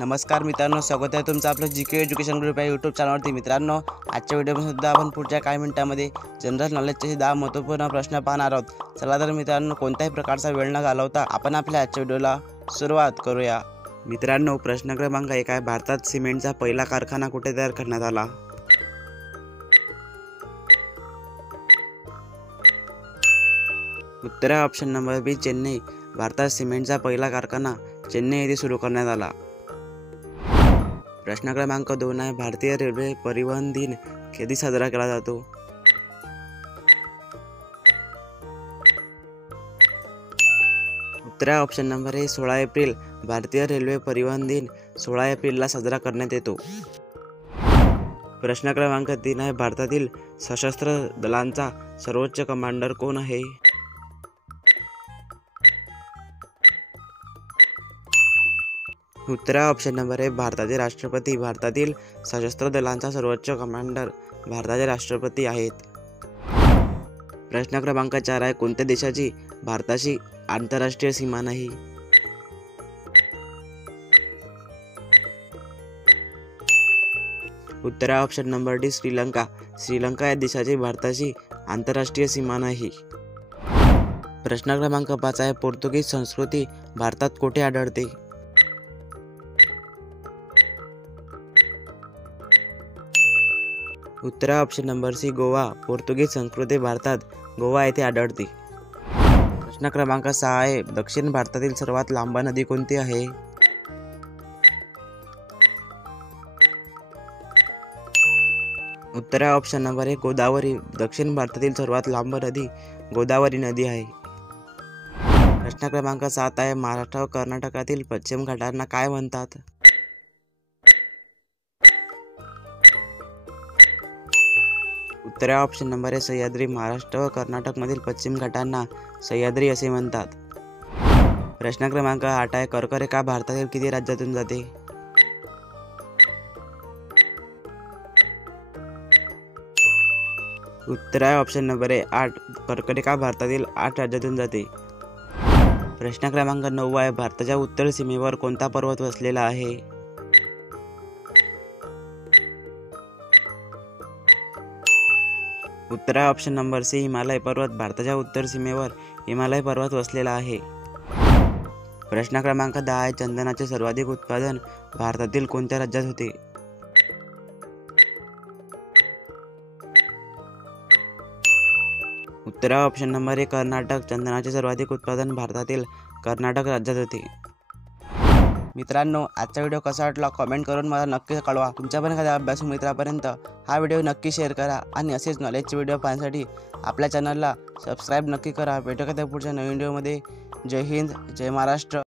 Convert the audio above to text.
नमस्कार मित्रांनो, स्वागत आहे तुमचं आपलं जी के एज्युकेशन ग्रुप या यूट्यूब चॅनलवरती। मित्रांनो, आजच्या व्हिडिओमध्ये सुद्धा आपण पुढच्या काही मिनिटांमध्ये जनरल नॉलेजचे 10 महत्त्वपूर्ण प्रश्न पाहणार आहोत। चला तर मित्रांनो, कोणत्याही प्रकारचा वेळ न घालवता आपण आपल्या आजच्या व्हिडिओला सुरुवात करूया। मित्रांनो, प्रश्न क्रमांक 1 आहे, भारतात सिमेंटचा पहिला कारखाना कुठे तयार करण्यात आला? उत्तर आहे ऑप्शन नंबर बी, चेन्नई। भारतात सिमेंटचा पहिला कारखाना चेन्नई येथे सुरू करण्यात आला। प्रश्न क्रमांक 2 आहे, भारतीय रेल्वे परिवहन दिन कधी साजरा केला जातो? उत्तर आहे ऑप्शन नंबर ए, 16 एप्रिल। भारतीय रेल्वे परिवहन दिन 16 एप्रिलला साजरा करण्यात येतो। प्रश्न क्रमांक 3 आहे, भारतातील सशस्त्र दलांचा सर्वोच्च कमांडर कोण आहे? उत्तर आहे ऑप्शन नंबर ए, भारताचे राष्ट्रपती। भारतातील सशस्त्र दलांचा सर्वोच्च कमांडर भारताचे राष्ट्रपती आहेत। प्रश्न क्रमांक 4 आहे, कोणत्या देशाची भारताशी आंतरराष्ट्रीय सीमा नाही? उत्तर आहे ऑप्शन नंबर डी, श्रीलंका। श्रीलंका या देशाची भारताशी आंतरराष्ट्रीय सीमा नाही। प्रश्न क्रमांक 5 आहे, पोर्तुगीज संस्कृती भारतात कुठे आढळते? उत्तर आहे ऑप्शन नंबर सी, गोवा। पोर्तुगीज संस्कृती भारतात गोवा येथे आढळते। प्रश्न क्रमांक 6 आहे, दक्षिण भारतातील सर्वात लांब नदी कोणती आहे? उत्तर आहे ऑप्शन नंबर ए, गोदावरी। दक्षिण भारतातील सर्वात लांब नदी गोदावरी नदी आहे। प्रश्न क्रमांक 7 आहे, महाराष्ट्र व कर्नाटकातील पश्चिम घाटांना काय म्हणतात? उत्तर आहे ऑप्शन नंबर ए, सह्याद्री। महाराष्ट्र व कर्नाटकमधील पश्चिम घाटांना सह्याद्री असे म्हणतात। प्रश्न क्रमांक 8 आहे, कर्करेखा भारतातील किती राज्यातून जाते? उत्तर आहे ऑप्शन नंबर ए, 8। कर्करेखा भारतातील 8 राज्यातून जाते। प्रश्न क्रमांक 9 आहे, भारताच्या उत्तर सीमेवर कोणता पर्वत वसलेला आहे? उत्तर आहे ऑप्शन नंबर सी, हिमालय पर्वत। भारताच्या उत्तर सीमेवर हिमालय पर्वत वसलेला आहे। प्रश्न क्रमांक 10 आहे, चंदनाचे सर्वाधिक उत्पादन भारतातील कोणत्या राज्यात होते? उत्तर आहे ऑप्शन नंबर ए, कर्नाटक। चंदनाचे सर्वाधिक उत्पादन भारतातील कर्नाटक राज्यात होते। मित्रांनो, आजचा व्हिडिओ कसा वाटला कमेंट करून मला नक्की कळवा। तुमच्या पण एखाद्या अभ्यासू मित्रापर्यंत हा व्हिडिओ नक्की शेअर करा आणि असेच नॉलेजचे व्हिडिओ पाहण्यासाठी आपल्या चॅनलला सबस्क्राईब नक्की करा। भेटूया पुढच्या नवीन व्हिडिओमध्ये। जय हिंद, जय महाराष्ट्र।